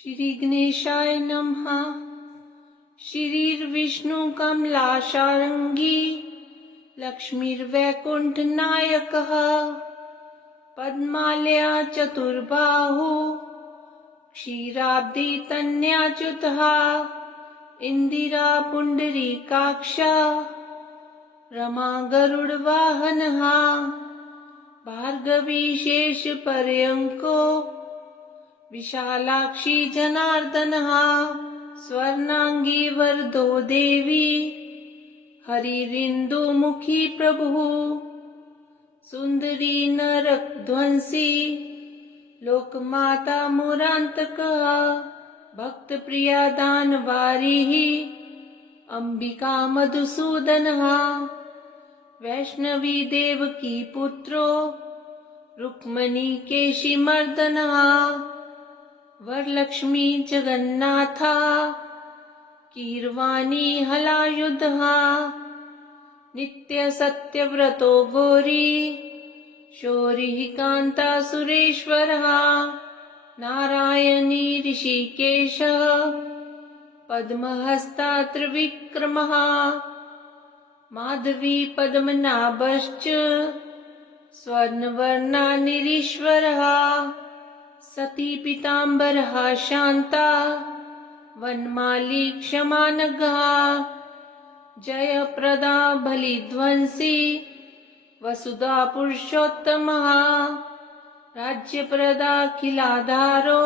श्री गणेशाय नमः। श्रीर्विष्णु कमलाशार्ङ्गी लक्ष्मीर्वैकुण्ठनायकः पद्मालया चतुर्बाहु क्षीराब्दी तन्याच्युतः इंदिरा पुण्डरीकाक्षा रमा गरुडवाहनः भार्गवी शेषपर्यङ्को विशालाक्षी जनार्दनः स्वर्णांगी वरदो देवी हरिरिन्दुमुखी प्रभुः सुंदरी नरकध्वंसी लोकमाता मुरान्तकः भक्तप्रिया दानवारिः अंबिका मधुसूदनः वैष्णवी देवकी पुत्रो रुक्मणी केशिमर्दनः वरलक्ष्मी जगन्नाथा कीर्वाणी हलायुधः नित्य सत्यव्रतो गौरी शौरिः कान्ता सुरेश्वरः नारायणी ऋषिकेशः पद्महस्ता त्रिविक्रमः माधवी पद्मनाभश्च स्वर्णवर्णा निरीश्वरः सती पीताम्बरः शान्ता वनमाली क्षमानघः जयप्रदा बलिध्वंसी वसुधा पुरुषोत्तमः राज्यप्रदा खिलाधारो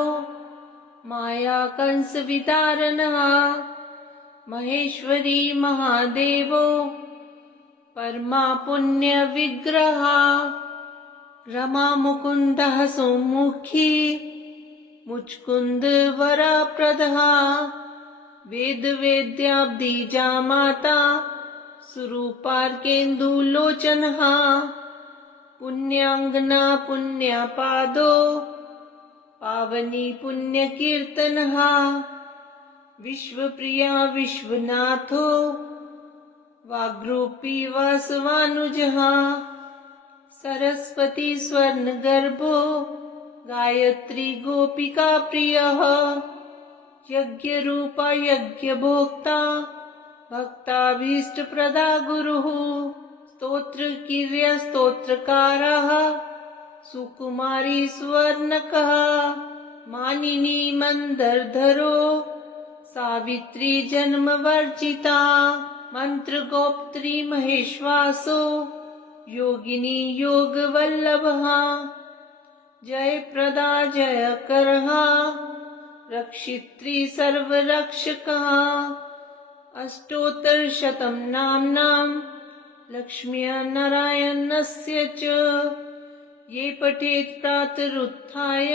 माया कंस विदारणः महेश्वरी महादेवो परमा पुण्य विग्रह रमा मुकुन्दः सौमुखी मुचकुंद वरप्रदः वेद वेद्याब्दीजा माता सुरूपार्केन्दुलोचनः पुण्याङ्गना पुण्यपादो पावनी पुण्यकीर्तनः विश्वप्रिया विश्वनाथो वाग्रूपी वासवानुजः सरस्वती स्वर्णगर्भो गायत्री गोपिका प्रियः यज्ञरूपा यज्ञभोक्ता भक्ताभीष्टप्रदा गुरुः स्तोत्रकीर्य स्तोत्रकारः सुकुमारी स्वर्णकः मानिनी मन्दरधरो सावित्री जन्मवर्जिता मंत्रगोप्त्री महेश्वासो योगिनी योगवल्लभः जयप्रदा जयकरः रक्षित्री सर्वरक्षकः अष्टोत्तरशतं नाम्नां लक्ष्म्या नारायणस्य च ये पठेत् प्रातरुत्थाय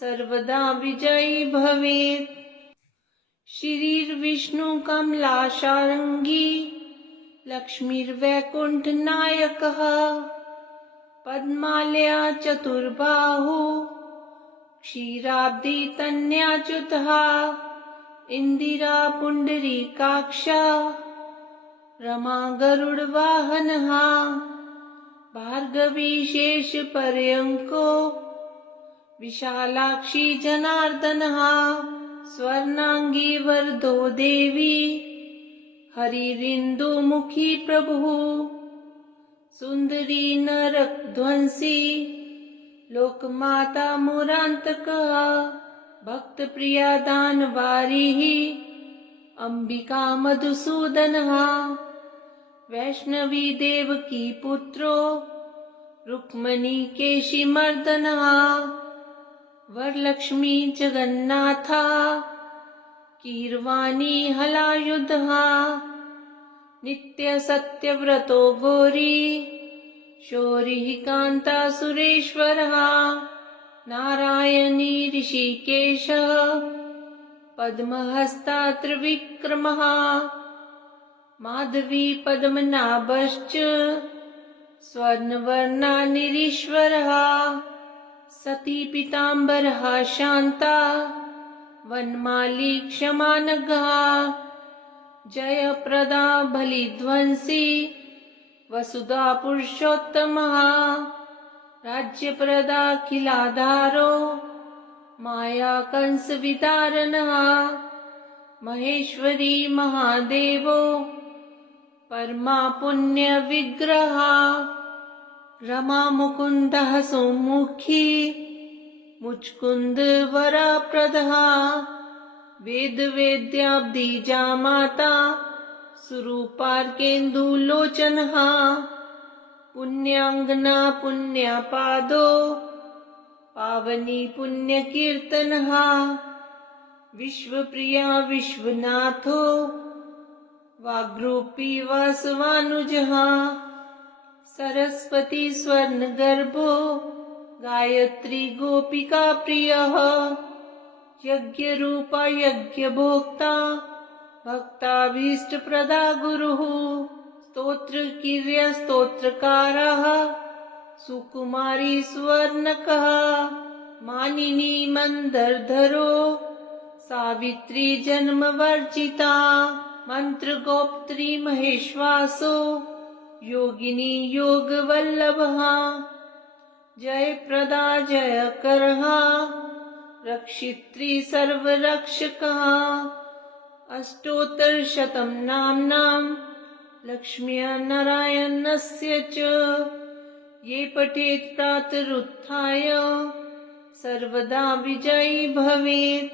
सर्वदा विजयी भवेत्। श्रीर्विष्णु कमलाशार्ङ्गी लक्ष्मीर्वैकुण्ठनायकः पद्मालया चतुर्बाहु क्षीराब्दी तन्याच्युतः इंदिरा पुण्डरीकाक्षा रमा गरुडवाहनः भार्गवी शेषपर्यङ्को विशालाक्षी जनार्दनः स्वर्णांगी वरदो देवी हरिरिन्दुमुखी प्रभुः सुंदरी नरकध्वंसी लोकमाता मुरान्तकः भक्तप्रिया दानवारिः अंबिका मधुसूदनः वैष्णवी देवकी पुत्रो रुक्मणी केशिमर्दनः वरलक्ष्मी जगन्नाथा कीर्वाणी हलायुधः नित्य सत्यव्रतो गौरी शौरिः कान्ता सुरेश्वरः नारायणी ऋषिकेशः पद्महस्ता त्रिविक्रमः माधवी पद्मनाभश्च स्वर्णवर्णा निरीश्वरः सती पीताम्बरः शान्ता वनमाली क्षमानघः जयप्रदा बलिध्वंसी वसुधा पुरुषोत्तमः राज्यप्रदा खिलाधारो माया कंस वितारणः महेश्वरी महादेवो परमा पुण्य विग्रह रमा मुकुन्दः सौमुखी मुचकुंद वरप्रदः वेद वेद्याब्दीजा माता स्वरूपार्केन्दुलोचनः पुण्याङ्गना पुण्यपादो पावनी पुण्यकीर्तनः विश्वप्रिया विश्वनाथो वाग्रूपी वासवानुजः सरस्वती स्वर्णगर्भो गायत्री गोपिका प्रियः यज्ञरूपा यज्ञभोक्ता भक्ताभीष्टप्रदा गुरुः स्तोत्रकीर्य स्तोत्रकारः सुकुमारी सुवर्णकः मानिनी मंदरधरो सावित्री जन्मवर्जिता मंत्रगोप्त्री महेश्वासो योगिनी योगवल्लभः जयप्रदा जयकरः रक्षित्री सर्वरक्षकः अष्टोत्तरशतं नाम्नां लक्ष्मीनारायणस्य च ये पठेत् प्रातरुत्थाय सर्वदा विजयी भवेत्।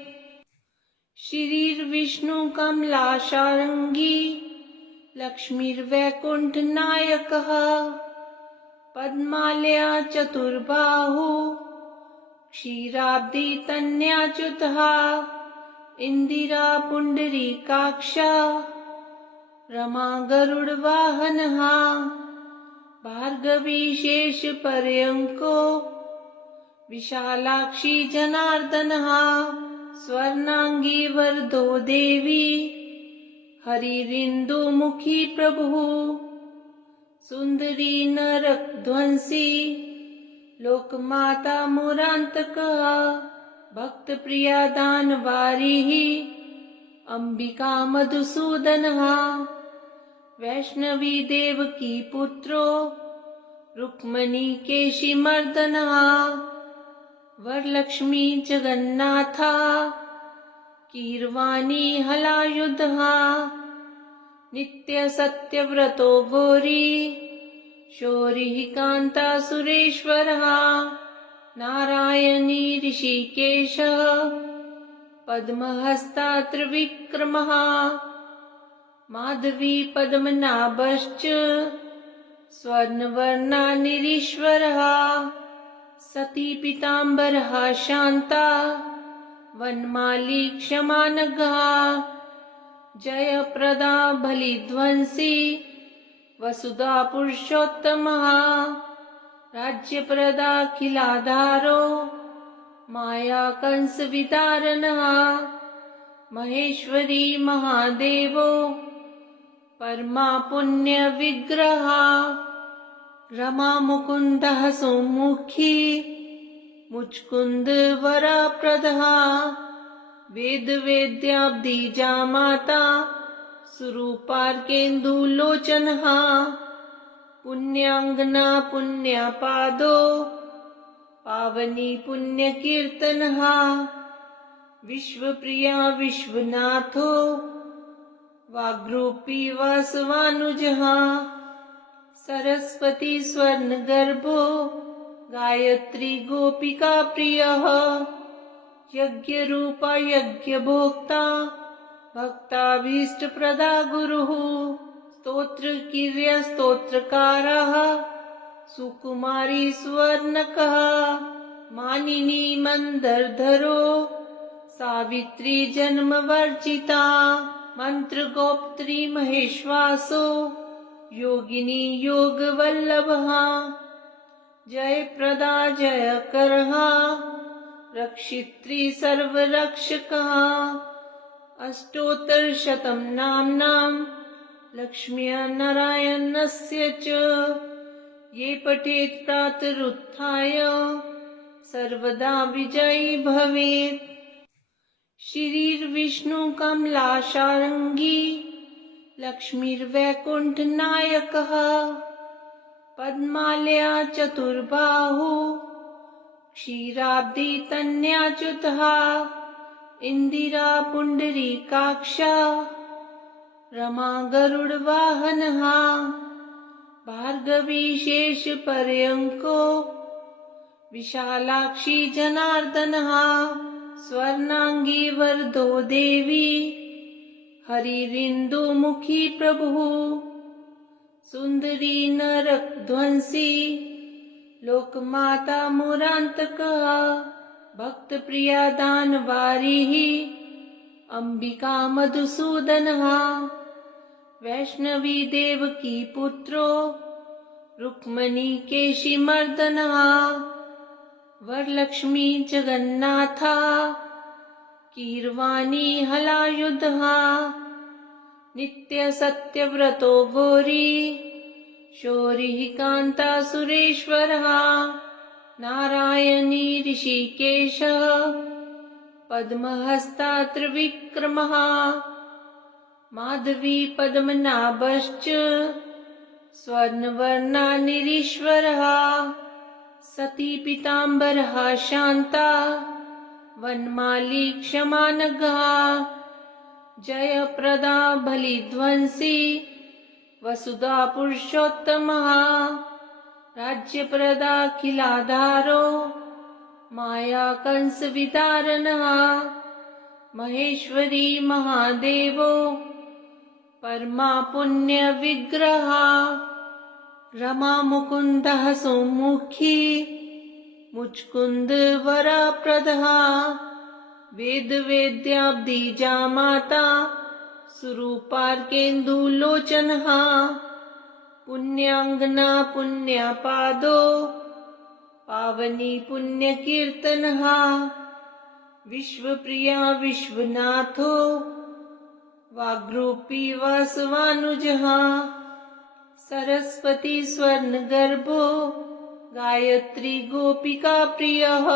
श्रीर्विष्णु कमलाशार्ङ्गी लक्ष्मीर्वैकुण्ठनायकः पद्मालया चतुर्बाहु क्षीराब्दी तन्याच्युतः इंदिरा पुण्डरीकाक्षा रमा गरुडवाहनः भार्गवी शेषपर्यङ्को विशालाक्षी जनार्दनः स्वर्णांगी वरदो देवी हरिरिन्दुमुखी प्रभुः सुंदरी नरकध्वंसी लोकमाता मुरान्तकः भक्तप्रिया दानवारिः अंबिका मधुसूदनः वैष्णवी देवकी पुत्रो रुक्मणी केशिमर्दनः वरलक्ष्मी जगन्नाथा कीर्वाणी हलायुधः नित्य सत्यव्रतो गौरी शौरिः कान्ता सुरेश्वरः नारायणी ऋषिकेशः पद्महस्ता त्रिविक्रमः माधवी पद्मनाभश्च स्वर्णवर्णा निरीश्वरः सती पीताम्बरः शान्ता वनमाली क्षमानघः जयप्रदा बलिध्वंसी वसुधा पुरुषोत्तमः राज्यप्रदाखिलाधारो माया कंस वितारणः महेश्वरी महादेवो परमा पुण्य विग्रह रमा मुकुन्दः सौमुखी मुचकुंद वरप्रदः वेद वेद्याब्दीजा माता स्वरूपार्केन्दुलोचनः पुण्याङ्गना पुण्यपादो पावनी पुण्यकीर्तनः विश्वप्रिया विश्वनाथो वाग्रूपी वासवानुजः सरस्वती स्वर्णगर्भो गायत्री गोपिका प्रियः यज्ञरूपा यज्ञभोक्ता भक्ताभीष्टप्रदा गुरुः स्तोत्रकीर्य स्तोत्रकारः सुकुमारी सुवर्णकः मानिनी मंदरधरो सावित्री जन्मवर्जिता मंत्रगोप्त्री महेश्वासो योगिनी योगवल्लभः जयप्रदा जयकरः रक्षित्री सर्वरक्षकः अष्टोत्तरशतं नाम्नां लक्ष्मीनारायणस्य च ये पठेत् प्रातरुत्थाय सर्वदा विजयी भवेत्। श्रीर्विष्णु कमलाशार्ङ्गी लक्ष्मीर्वैकुण्ठनायकः पद्मालया चतुर्बाहु क्षीराब्दी तन्याच्युतः इंदिरा पुंडरीकाक्षा रमा गरुडवाहनः भार्गवी शेष पर्यंको विशालाक्षी जनार्दनः स्वर्णांगी वरदो देवी हरिरिन्दुमुखी प्रभुः सुंदरी नरकध्वंसी लोकमाता मुरान्तकः भक्तप्रिया दानवारिः अंबिका मधुसूदनः वैष्णवी देवकी पुत्रो रुक्मणी केशिमर्दनः वरलक्ष्मी जगन्नाथा कीर्वाणी हलायुधः नित्य सत्यव्रतो गौरी शौरिः कान्ता सुरेश्वरः नारायणी ऋषिकेशः पद्महस्ता त्रिविक्रमः माधवी पद्मनाभश्च स्वर्णवर्णा निरीश्वरः सती पीताम्बरः शान्ता वनमाली क्षमानघः जयप्रदा बलिध्वंसी वसुधा पुरुषोत्तमः राज्यप्रदा खिलाधारो माया कंस विदारणः महेश्वरी महादेवो परमा पुण्य विग्रह रमा मुकुंदः सौमुखी मुचकुंद वरप्रदः वेद वेद्याब्दी जामाता सुरूपार्केन्दुलोचनः पुण्याङ्गना पुण्यापादो पावनी पुण्यकीर्तनः विश्वप्रिया विश्वनाथो वाग्रूपी वासवानुजः सरस्वती स्वर्णगर्भो गायत्री गोपिका प्रियः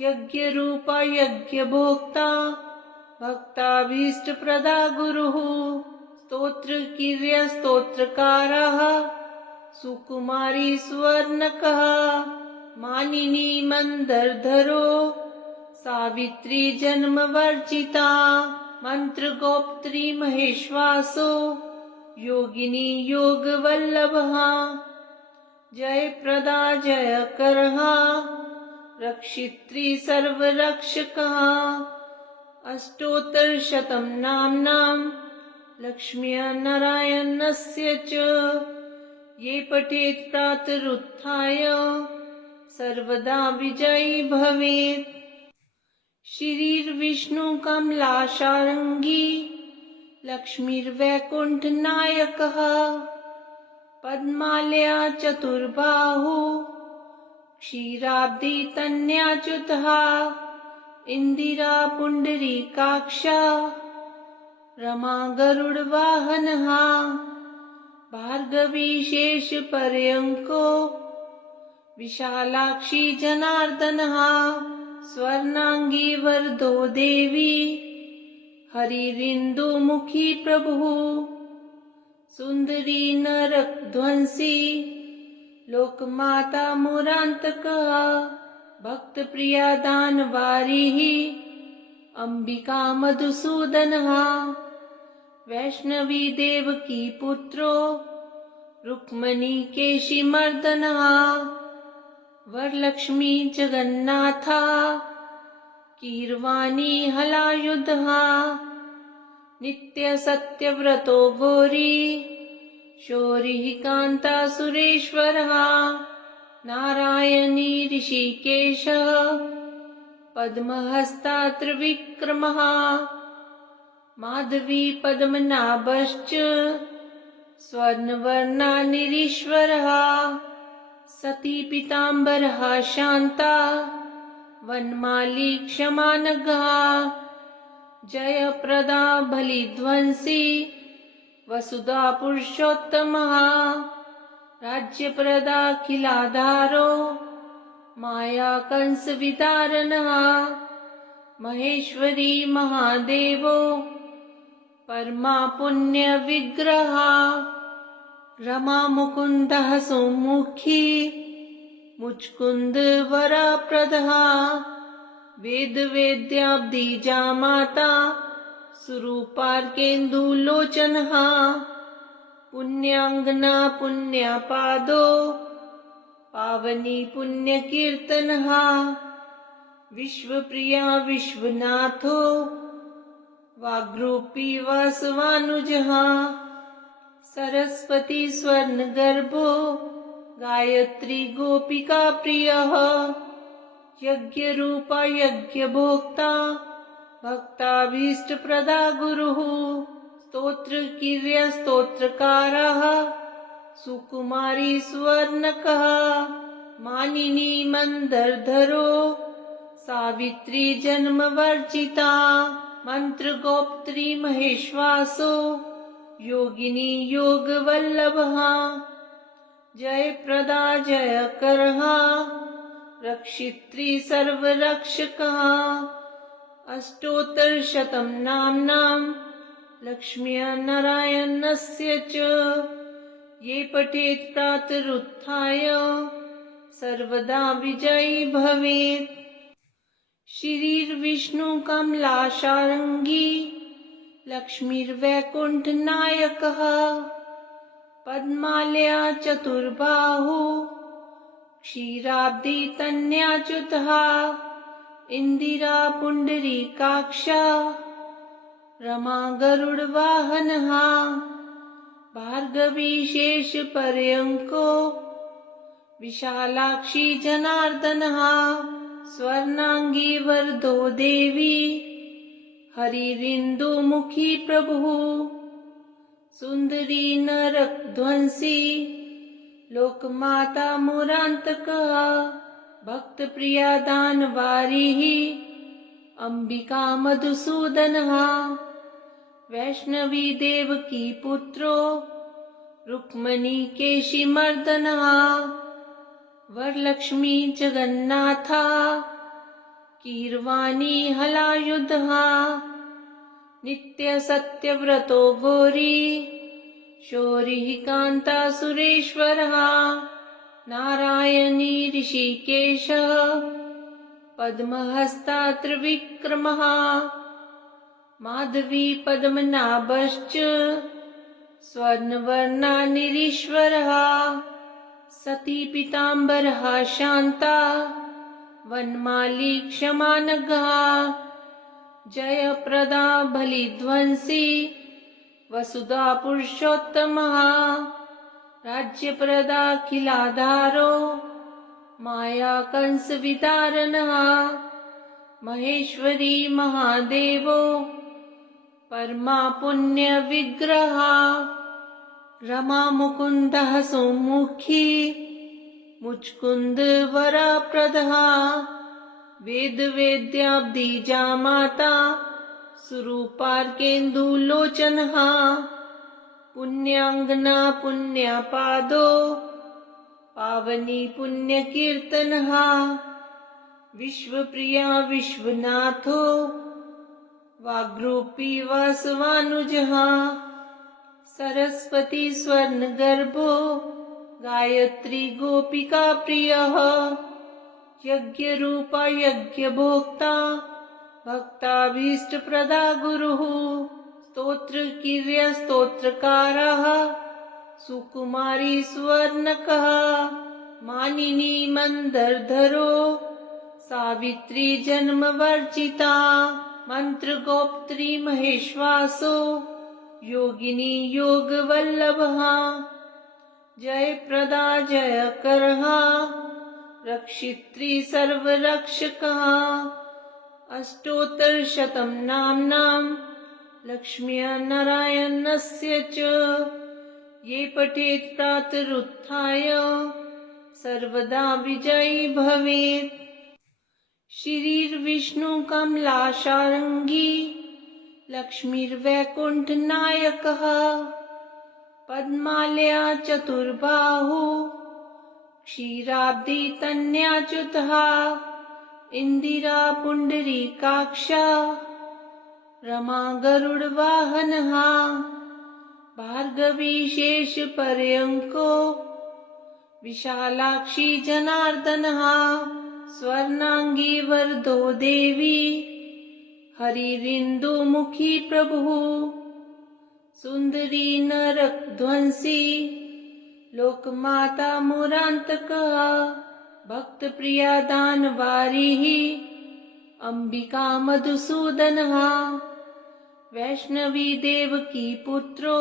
यज्ञरूपा यज्ञभोक्ता भक्ताभीष्टप्रदा गुरुः स्तोत्रकीर्य स्तोत्रकारः सुकुमारी स्वर्णकः मानिनी मंदरधरो सावित्री जन्मवर्जिता मंत्रगोप्त्री महेश्वासो योगिनी योगवल्लभः जयप्रदा जयकरः रक्षित्री सर्वरक्षकः अष्टोत्तरशतं नाम्नां लक्ष्म्या नारायणस्य च ये पठेत् प्रातरुत्थाय सर्वदा विजयी भवेत्। श्रीर्विष्णु कमलाशार्ङ्गी लक्ष्मीर्वैकुण्ठनायकः पद्मालया चतुर्बाहु क्षीराब्दी तन्याच्युतः इंदिरा पुंडरीकाक्षा रमा गरुडवाहनः भार्गवी शेष पर्यंको विशालाक्षी जनार्दनः स्वर्णांगी वरदो देवी हरिरिन्दुमुखी प्रभुः सुंदरी नरकध्वंसी लोकमाता मुरान्तकः भक्तप्रिया दानवारिः अंबिका मधुसूदनः वैष्णवी देवकी पुत्रो रुक्मणी केशिमर्दनः वरलक्ष्मी जगन्नाथा कीर्वाणी हलायुधः नित्य सत्यव्रतो गौरी शौरिः कान्ता सुरेश्वरः नारायणी ऋषिकेशः पद्महस्ता त्रिविक्रमः माधवी पद्मनाभश्च स्वर्णवर्णा निरीश्वरः सती पीताम्बरः शान्ता वनमाली क्षमानघः जयप्रदा बलिध्वंसी वसुधा पुरुषोत्तमः राज्यप्रदा खिलाधारो माया कंस विदारणः महेश्वरी महादेवो परमा पुण्य विग्रह रमा मुकुंदः सौमुखी मुचकुंद वरप्रदः वेद वेद्याब्दीजा माता स्वरूपार्केन्दुलोचनः पुण्याङ्गना पुण्यपादो पावनी पुण्यकीर्तनः विश्वप्रिया विश्वनाथो वाग्रूपी वासवानुजः सरस्वती स्वर्णगर्भो गायत्री गोपिका प्रियः यज्ञरूपा यज्ञभोक्ता भक्ताभीष्टप्रदा गुरुः स्तोत्रकीर्य स्तोत्रकारः सुकुमारी सुवर्णकः मानिनी मन्दरधरो सावित्री जन्मवर्जिता मन्त्रगोप्त्री महेश्वासो योगिनी योगवल्लभः जयप्रदा जयकरः रक्षित्री सर्वरक्षकः अष्टोत्तरशतं नाम्नां लक्ष्मीनारायणस्य च ये पठेत् प्रातरुत्थाय सर्वदा विजयी भवेत्। श्रीर्विष्णु कमलाशार्ङ्गी लक्ष्मीर्वैकुण्ठनायकः पद्मालया चतुर्बाहु क्षीराब्दी तन्याच्युतः इंदिरा पुण्डरीकाक्षा रमा गरुडवाहनः भार्गवी शेषपर्यङ्को विशालाक्षी जनार्दनः स्वर्णांगी वरदो देवी हरिरिन्दुमुखी प्रभुः सुंदरी नरकध्वंसी लोकमाता मुरान्तकः भक्तप्रिया दानवारिः अंबिका मधुसूदनः वैष्णवी देवकी पुत्रो रुक्मणी केशिमर्दनः वरलक्ष्मी जगन्नाथा कीर्वाणी हलायुधः नित्य सत्यव्रतो गौरी शौरिः कान्ता सुरेश्वरः नारायणी ऋषिकेशः पद्महस्ता त्रिविक्रमः माधवी पद्मनाभश्च स्वर्णवर्णा निरीश्वरः सती पीताम्बरः शान्ता वनमाली क्षमानघः जयप्रदा बलिध्वंसी वसुधा पुरुषोत्तमः राज्यप्रदाखिलाधारो माया कंसवितारणः महेश्वरी महादेवो परमा पुण्य विग्रह रमा मुकुन्दः सौमुखी मुचकुंद वरप्रदः वेद वेद्याब्दीजा माता स्वरूपार्केन्दुलोचनः पुण्याङ्गना पुण्यपादो पावनी पुण्यकीर्तनः विश्वप्रिया विश्वनाथो वाग्रूपी वासवानुजः सरस्वती स्वर्णगर्भो गायत्री गोपिका प्रियः यज्ञरूपा यज्ञभोक्ता भक्ताभीष्टप्रदा गुरुः स्तोत्रकीर्य स्तोत्रकारः सुकुमारी सुवर्णकः मानिनी मन्दरधरो सावित्री जन्मवर्जिता मन्त्रगोप्त्री महेश्वासो योगिनी योगवल्लभः जयप्रदा जयकरः रक्षित्री सर्वरक्षकः अष्टोत्तरशतं नाम्नां लक्ष्मीनारायणस्य च ये पठेत् प्रातरुत्थाय सर्वदा विजयी भवेत्। श्रीर्विष्णु कमलाशार्ङ्गी लक्ष्मीर्वैकुण्ठनायकः पद्मालया चतुर्बाहु क्षीराब्दी तन्याच्युतः इंदिरा पुण्डरीकाक्षा रमा गरुडवाहनः भार्गवी शेषपर्यङ्को विशालाक्षी जनार्दनः स्वर्णांगी वरदो देवी हरिरिन्दुमुखी प्रभुः सुंदरी नरकध्वंसी लोकमाता मुरान्तकः भक्तप्रिया दानवारिः अंबिका मधुसूदनः वैष्णवी देवकी पुत्रो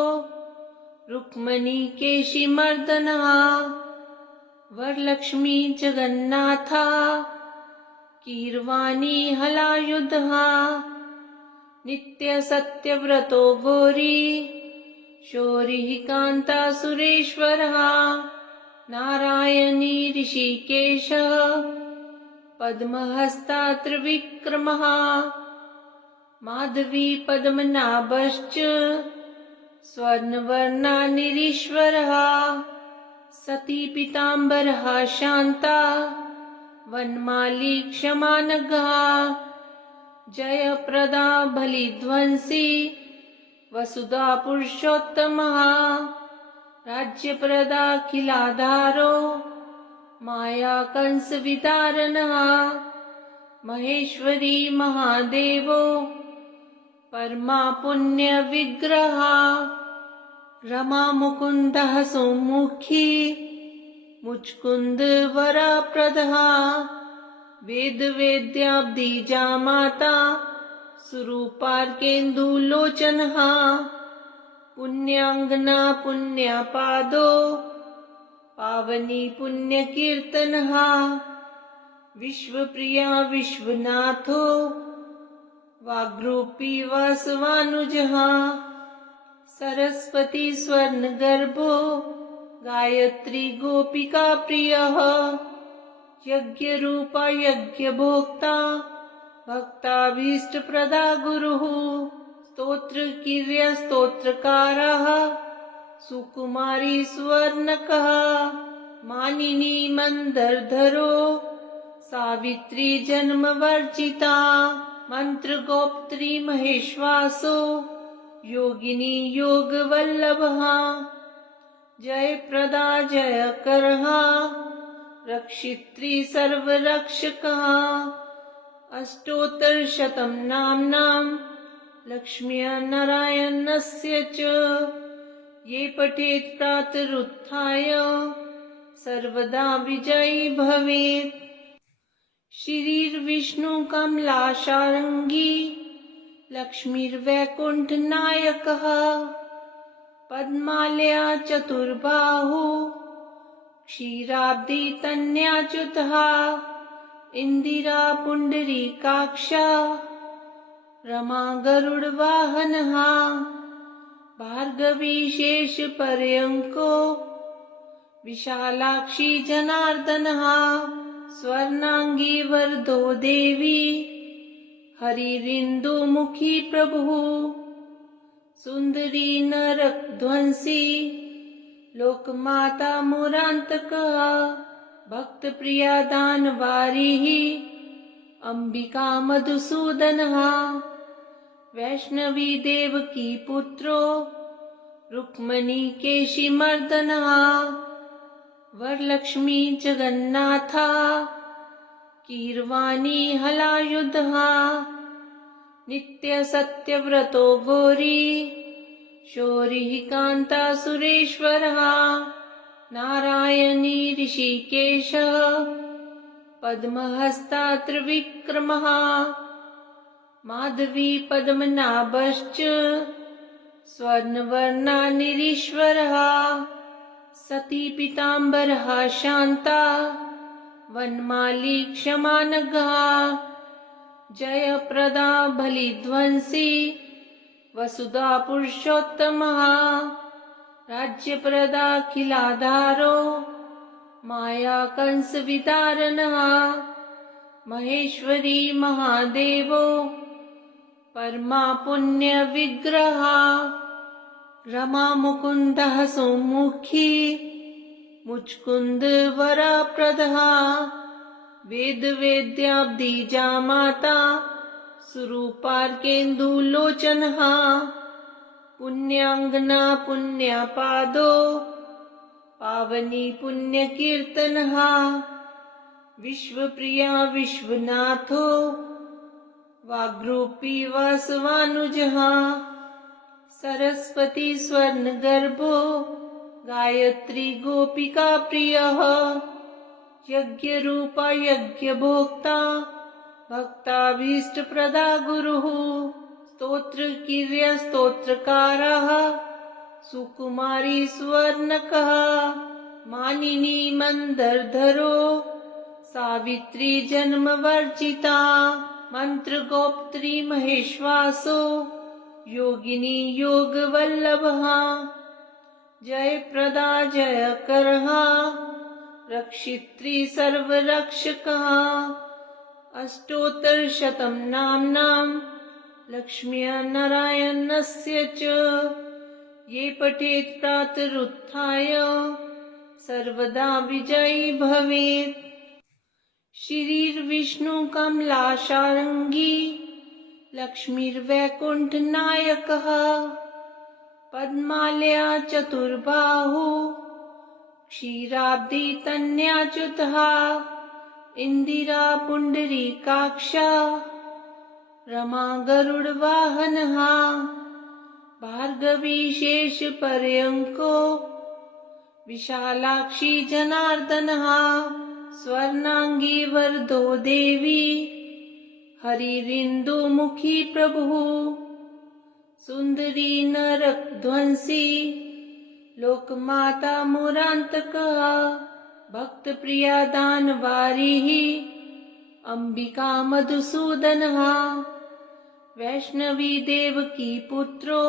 रुक्मणी केशिमर्दनः वरलक्ष्मी जगन्नाथा कीर्वाणी हलायुधः नित्य सत्यव्रतो गौरी शौरिः कान्ता सुरेश्वरः नारायणी ऋषिकेशः पद्महस्ता त्रिविक्रमः माधवी पद्मनाभश्च स्वर्णवर्णा निरीश्वरः सती पीताम्बरः शान्ता वनमाली क्षमानघः जयप्रदा बलिध्वंसी वसुधा पुरुषोत्तमः राज्यप्रदा खिलाधारो माया कंस विदारणः महेश्वरी महादेवो परमा पुण्य विग्रह रमा मुकुन्दः सौमुखी मुचकुंद वरप्रदः वेद वेद्याब्दी जामाता सुरूपार्केन्दुलोचनः पुण्याङ्गना पुण्यापादो पावनी पुण्यकीर्तनः विश्वप्रिया विश्वनाथो वाग्रूपी वासवानुजः सरस्वती स्वर्णगर्भो गायत्री गोपिका प्रियः यज्ञरूपा यज्ञभोक्ता भक्ताभीष्टप्रदा गुरुः स्तोत्रकीर्य स्तोत्रकारः सुकुमारी स्वर्णकः मानिनी मंदरधरो सावित्री जन्मवर्जिता मंत्रगोप्त्री महेश्वासो योगिनी योगवल्लभः जयप्रदा जयकरः रक्षित्री सर्वरक्षकः अष्टोत्तरशतं नाम्नां लक्ष्म्या नारायणस्य च ये पठेत् प्रातरुत्थाय सर्वदा विजयी भवेत्। श्रीर्विष्णुकमलाशार्ङ्गी लक्ष्मीर्वैकुण्ठनायकः पद्मालया चतुर्बाहु क्षीराब्दी तन्याच्युतः इंदिरा पुण्डरीकाक्षा रमा गरुडवाहनः भार्गवी शेषपर्यङ्को विशालाक्षी जनार्दनः स्वर्णांगी वरदो देवी हरिरिन्दुमुखी प्रभुः सुंदरी नरकध्वंसी लोकमाता मुरान्तकः भक्तप्रिया दानवारिः अंबिका मधुसूदनः वैष्णवी देवकी पुत्रो रुक्मणी केशिमर्दनः वरलक्ष्मी जगन्नाथा कीर्वाणी हलायुधः नित्य सत्यव्रतो गौरी शौरिः कान्ता सुरेश्वरः नारायणी ऋषिकेशः पद्महस्ता त्रिविक्रमः माधवी पद्मनाभश्च स्वर्णवर्णा निरीश्वरः सती पीताम्बरः शान्ता वनमाली क्षमानघः जयप्रदा बलिध्वंसी वसुधा पुरुषोत्तमः राज्यप्रदा खिलाधारो माया कंस विदारणः महेश्वरी महादेवो परमा पुण्य विग्रह रमा मुकुन्दः सौमुखी मुचकुंद वरप्रदः वेद वेद्याब्दी जामाता सुरूपार्केन्दुलोचनः पुण्याङ्गना पुण्यापादो पावनी पुण्यकीर्तनहा विश्वप्रिया विश्वनाथो वाग्रूपी वासवानुजहा सरस्वती स्वर्णगर्भो गायत्री गोपिका प्रियः यज्ञरूपा यज्ञभोक्ता भक्ताभीष्टप्रदा गुरुः स्तोत्रकीर्य स्तोत्रकारः सुकुमारी स्वर्णकः मानिनी मंदरधरो सावित्री जन्मवर्जिता मंत्रगोप्त्री महेश्वासो योगिनी योगवल्लभः जयप्रदा जयकरः रक्षित्री सर्वरक्षकः अष्टोत्तरशतं नाम्नां लक्ष्म्या नारायणस्य च ये पठेत् प्रातरुत्थाय सर्वदा विजयी भवेत्। श्रीर्विष्णु कमलाशार्ङ्गी लक्ष्मीर्वैकुण्ठनायकः पद्मालया चतुर्बाहु क्षीराब्दी तन्याच्युतः इंदिरा पुण्डरीकाक्षा रमा गरुडवाहनः भार्गवी शेषपर्यङ्को विशालाक्षी जनार्दनः स्वर्णांगी वरदो देवी हरिरिन्दुमुखी प्रभुः सुंदरी नरकध्वंसी लोकमाता मुरान्तकः भक्तप्रिया दानवारिः अंबिका मधुसूदनः वैष्णवी देवकी पुत्रो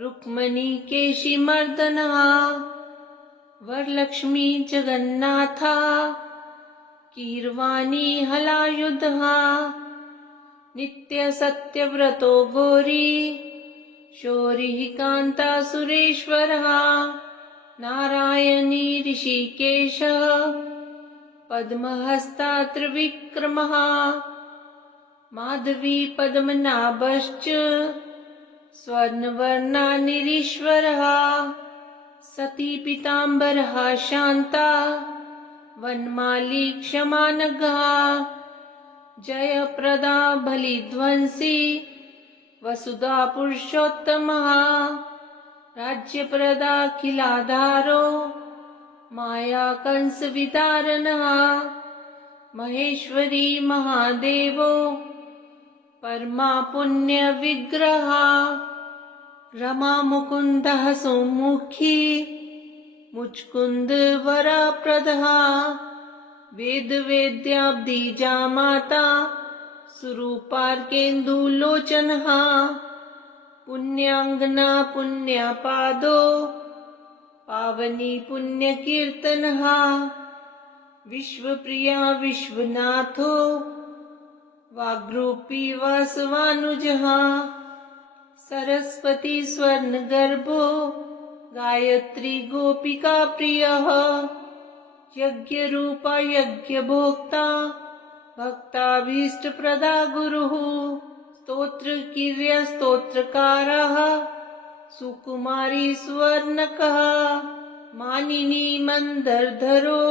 रुक्मणी केशिमर्दनः वरलक्ष्मी जगन्नाथा कीर्वाणी हलायुधः नित्य सत्यव्रतो गौरी शौरिः कान्ता सुरेश्वरः नारायणी ऋषिकेशः पद्महस्ता त्रिविक्रमः माधवी पद्मनाभश्च स्वर्णवर्णा निरीश्वरः सती पीताम्बरः शान्ता वनमाली क्षमानघः जयप्रदा बलिध्वंसी वसुधा पुरुषोत्तमः राज्यप्रदा खिलाधारो माया कंस वितारणः महेश्वरी महादेवो परमा पुण्य विग्रह रमा मुकुन्दः सौमुखी मुचकुंद वरप्रदः वेद वेद्याब्दीजा माता सुरूपार्केन्दुलोचनः पुण्याङ्गना पुण्यापादो पावनी पुण्यकीर्तनः विश्वप्रिया विश्वनाथो वाग्रूपी वासवानुजः सरस्वती स्वर्णगर्भो गायत्री गोपिका प्रियः यज्ञरूपा यज्ञभोक्ता भक्ताभीष्टप्रदा गुरुः स्तोत्रकीर्य स्तोत्रकारः सुकुमारी स्वर्णकः मानिनी मंदरधरो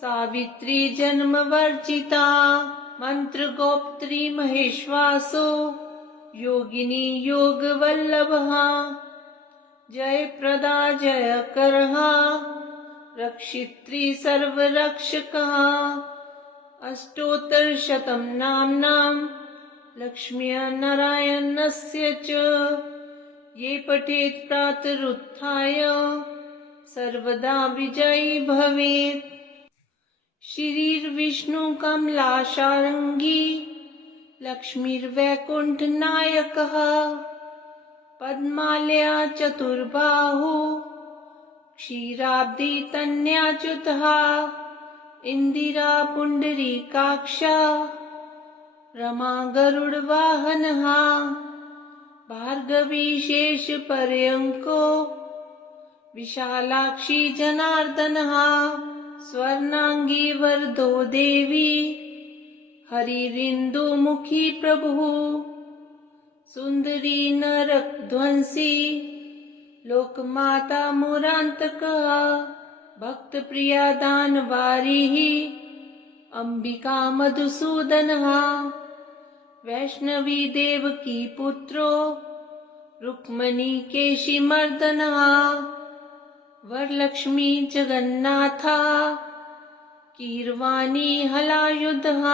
सावित्री जन्मवर्जिता मंत्रगोप्त्री महेश्वासो योगिनी योगवल्लभः जयप्रदा जयकरः रक्षित्री सर्वरक्षकः अष्टोत्तरशतं नाम्नां लक्ष्म्या नारायणस्य च ये पठेत् प्रातरुत्थाय सर्वदा विजयी भवेत्। श्रीर्विष्णु कमलाशार्ङ्गी लक्ष्मीर्वैकुण्ठनायकः पद्मालया चतुर्बाहु क्षीराब्दी तन्याच्युतः इंदिरा पुण्डरीकाक्षा रमा गरुडवाहनः भार्गवी शेषपर्यङ्को विशालाक्षी जनार्दनः स्वर्णांगी वरदो देवी हरिरिन्दुमुखी प्रभुः सुंदरी नरकध्वंसी लोकमाता मुरान्तकः भक्तप्रिया दानवारिः अम्बिका मधुसूदनः वैष्णवी देवकी पुत्रो रुक्मणी केशिमर्दनः वरलक्ष्मी जगन्नाथा कीर्वाणी हलायुधः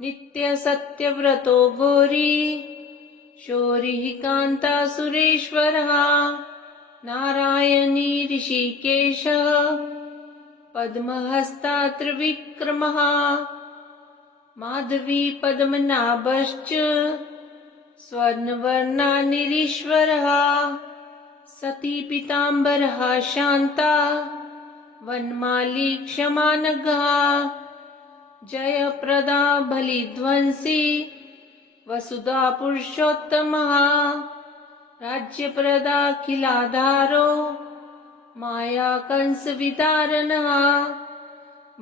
नित्य सत्यव्रतो गौरी शौरिः कान्ता सुरेश्वरः नारायणी ऋषिकेशः पद्महस्ता त्रिविक्रमः माधवी पद्मनाभश्च स्वर्णवर्णा निरीश्वरः सती पीताम्बरः शान्ता वनमाली क्षमानघः जयप्रदा बलिध्वंसी वसुधा पुरुषोत्तमः राज्यप्रदाखिलाधारो माया कंस विदारणः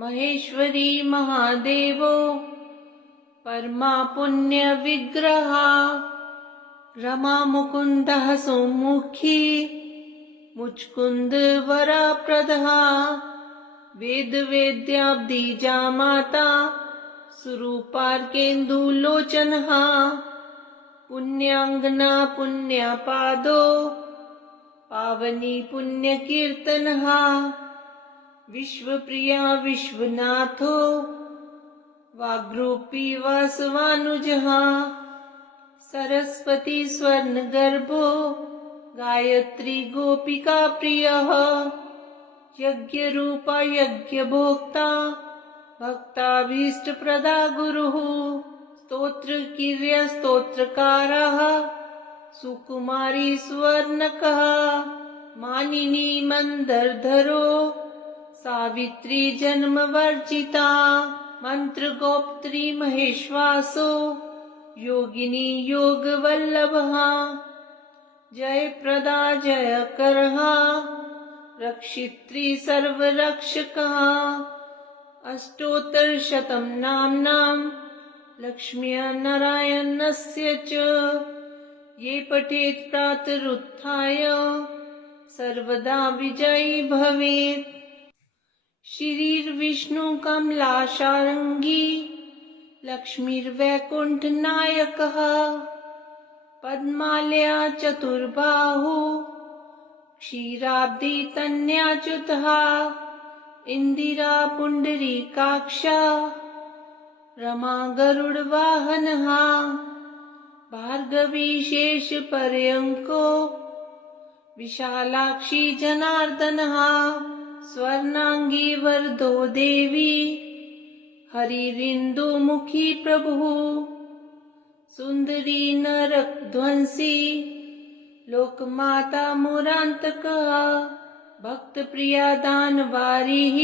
महेश्वरी महादेवो परमा पुण्य विग्रह रमा मुकुन्दः सौमुखी मुचकुंद वरप्रदः वेद वेद्याब्दीजा माता सुरूपार्केन्दुलोचनः पुण्याङ्गना पुण्यपादो पावनी पुण्यकीर्तनः विश्वप्रिया विश्वनाथो वाग्रूपी वासवानुजः सरस्वती स्वर्णगर्भो गायत्री गोपिका प्रियः यज्ञरूपा यज्ञभोक्ता भक्ताभीष्टप्रदा गुरुः स्तोत्रकीर्य स्तोत्रकारः सुकुमारी सुवर्णकः मानिनी मन्दरधरो सावित्री जन्मवर्जिता मंत्रगोप्त्री महेश्वासो योगिनी योगवल्लभः जयप्रदा जयकरः रक्षित्री सर्वरक्षकः अष्टोत्तरशतं नाम्नां लक्ष्मीनारायणस्य च ये पठेत् प्रातरुत्थाय सर्वदा विजयी भवेत्। श्रीर्विष्णु कमलाशार्ङ्गी लक्ष्मीर्वैकुण्ठनायकः पद्मालया चतुर्बाहु क्षीराब्दी तन्याच्युतः इंदिरा पुण्डरीकाक्षा रमा गरुडवाहनः भार्गवी शेषपर्यङ्को विशालाक्षी जनार्दनः स्वर्णांगी वरदो देवी हरिरिन्दुमुखी प्रभुः सुंदरी नरकध्वंसी लोकमाता मुरान्तकः भक्तप्रिया दानवारिः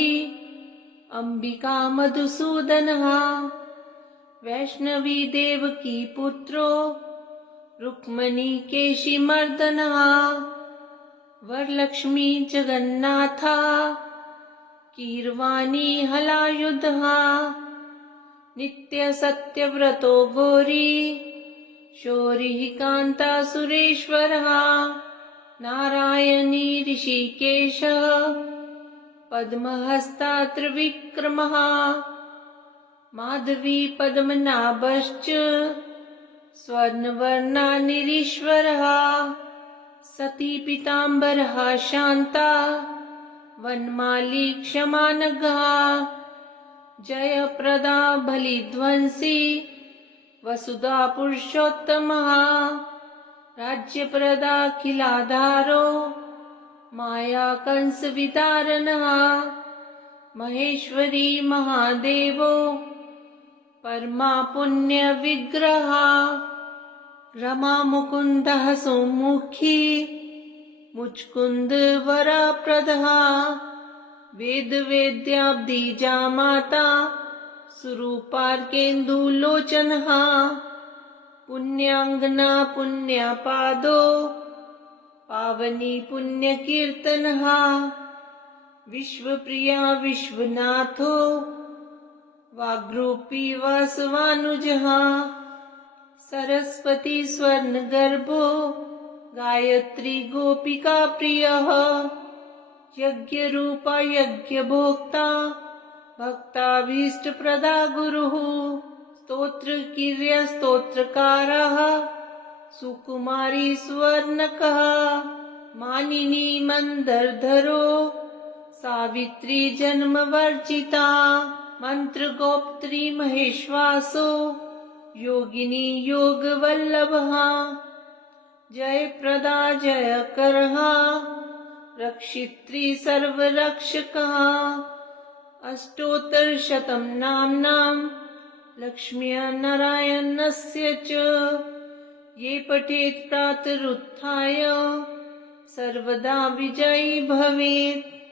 अम्बिका मधुसूदनः वैष्णवी देवकी पुत्रो रुक्मणी केशिमर्दनः वरलक्ष्मी जगन्नाथा कीर्वाणी हलायुधः नित्य सत्यव्रतो गौरी शौरिः कान्ता सुरेश्वरः नारायणी ऋषिकेशः पद्महस्ता त्रिविक्रमः माधवी पद्मनाभश्च स्वर्णवर्णा निरीश्वरः सती पीताम्बरः शान्ता वनमाली क्षमानघः जयप्रदा बलिध्वंसी वसुधा पुरुषोत्तमः राज्यप्रदाखिलाधारो माया कंस विदारणः महेश्वरी महादेवो परमा पुण्य विग्रह रमा मुकुन्दः सौमुखी मुचकुंद वरप्रदः वेद वेद्याब्दीजा माता सुरूपार्केन्दुलोचनः पुण्याङ्गना पुण्यपादो पावनी पुण्यकीर्तनः विश्वप्रिया विश्वनाथो वाग्रूपी वासवानुजः सरस्वती स्वर्णगर्भो गायत्री गोपिका प्रियः यज्ञरूपा यज्ञभोक्ता भक्ताभीष्टप्रदा गुरुः स्तोत्रकीर्य स्तोत्रकारः सुकुमारी सुवर्णकः मानिनी मन्दरधरो सावित्री जन्मवर्जिता मन्त्रगोप्त्री महेश्वासो योगिनी योगवल्लभः जयप्रदा जयकरः रक्षित्री सर्वरक्षकः अष्टोत्तरशतं नाम्नां लक्ष्मीनारायणस्य च ये पठेत् प्रातरुत्थाय सर्वदा विजयी भवेत्।